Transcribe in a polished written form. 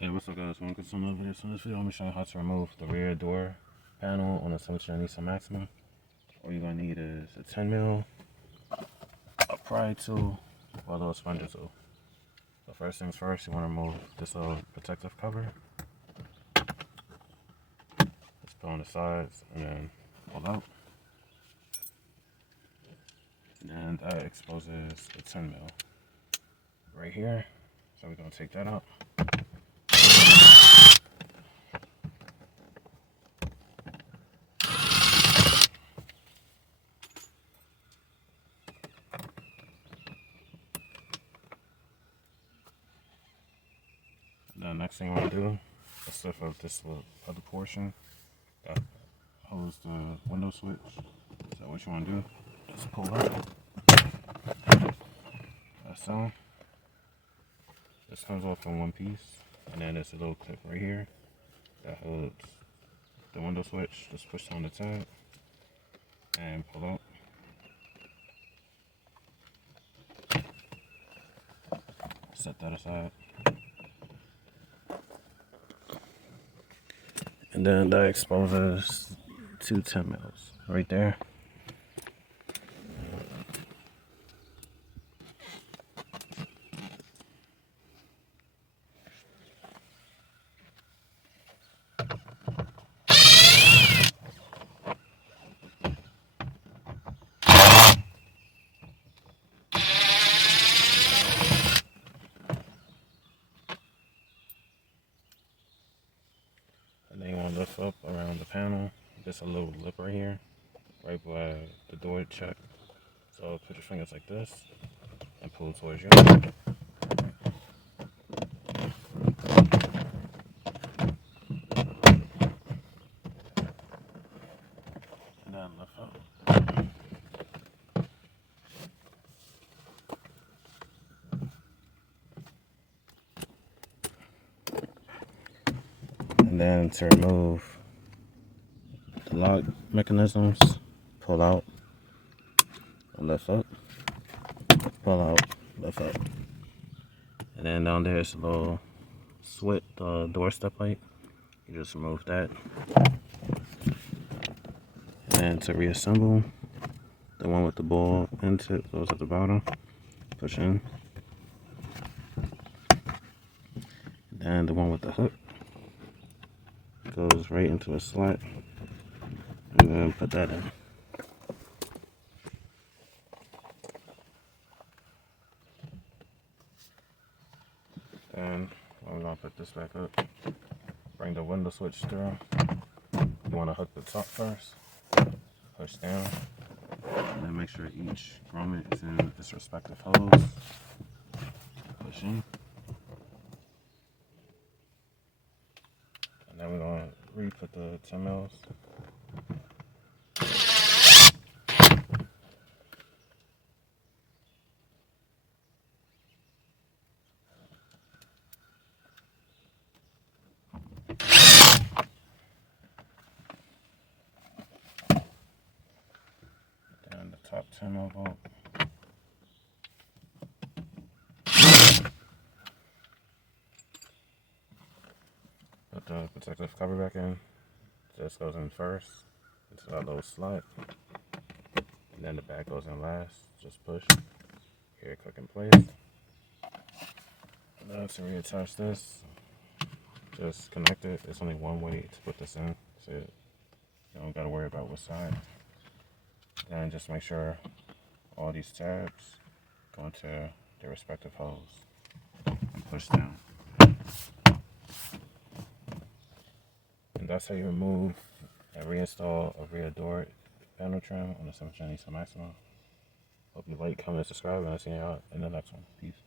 Hey, what's up guys? Welcome to another video. So in this video, I'm going to show you how to remove the rear door panel on a 17 nissan Maxima. All you're going to need is a 10mm, a pry tool, or a little sponge tool. So first things first, you want to remove this little protective cover. Just put on the sides and then pull out. And that exposes the 10mm right here. So we're going to take that out. The next thing you want to do is lift up this little other portion that holds the window switch. So what you want to do is pull up. That's so. This comes off in one piece, and then there's a little clip right here that holds the window switch. Just push on the tab and pull up. Set that aside. And then that exposes 2 10mm right there. And then you want to lift up around the panel. There's a little lip right here, right by the door check. So put your fingers like this and pull towards you. And then lift up. And then to remove the lock mechanisms, pull out, lift up, pull out, lift up. And then down there is a little switch, door step light. You just remove that. And then to reassemble, the one with the ball end tip goes at the bottom. Push in. And the one with the hook goes right into a slot. And then put that in. And I'm gonna put this back up. Bring the window switch through. You want to hook the top first. Push down. And then make sure each grommet is in its respective holes. Push in. And then we're gonna re-put the 10mm. Top 10mm bolt. Put the protective cover back in. This goes in first into that little slot. And then the back goes in last. Just push. Here, click in place. Now to reattach this, just connect it. There's only one way to put this in, so you don't gotta worry about what side. And just make sure all these tabs go into their respective holes and push down. And that's how you remove and reinstall a rear door panel trim on the 17 Maxima. Hope you like, comment, subscribe, and I'll see you out in the next one. Peace.